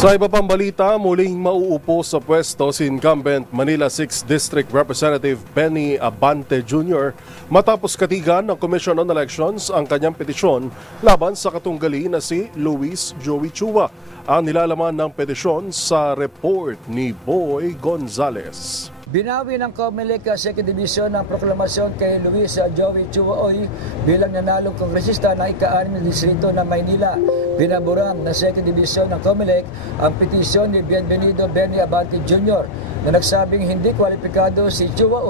Sa iba pang balita, muling mauupo sa pwesto si incumbent Manila 6th District Representative Benny Abante Jr. matapos katigan ng Commission on Elections ang kanyang petisyon laban sa katunggali na si Luis Joey Chua. Ang nilalaman ng petisyon sa report ni Boy Gonzales. Binawi ng COMELEC 2nd Division ng proklamasyon kay Luis Joey Chua bilang nanalong kongresista ng ika-6 na distrito ng Maynila. Binaburan ng 2nd Division ng COMELEC ang petisyon ni Bienvenido Benny Abante Jr. na nagsabing hindi kwalipikado si Chua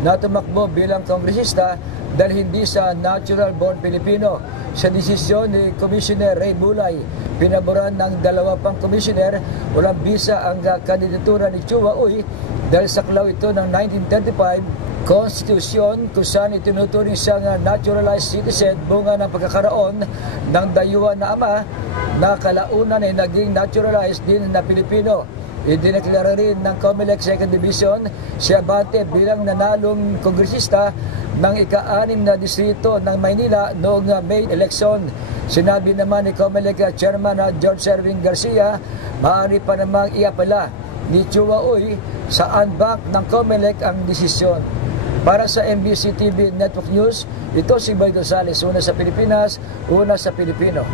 na tumakbo bilang kongresista dahil hindi sa natural-born Pilipino. Sa desisyon ni Commissioner Ray Bulay, binaburan ng 2 pang commissioner walang bisa ang kandidatura ni Chua dahil saklaw ito ng 1935 konstitusyon kung saan itinuturing siyang naturalized citizen bunga ng pagkakaroon ng dayuhan na ama na kalaunan ay naging naturalized din na Pilipino. Idineklara rin ng COMELEC 2nd Division si Abante bilang nanalong kongresista ng ika-6 na distrito ng Maynila noong May election. Sinabi naman ni COMELEC Chairman George Serving Garcia, maaari pa namang iapela ni Chua sa unbank ng COMELEC ang desisyon. Para sa MBC TV Network News, ito si Boy Gonzales, una sa Pilipinas, una sa Pilipino.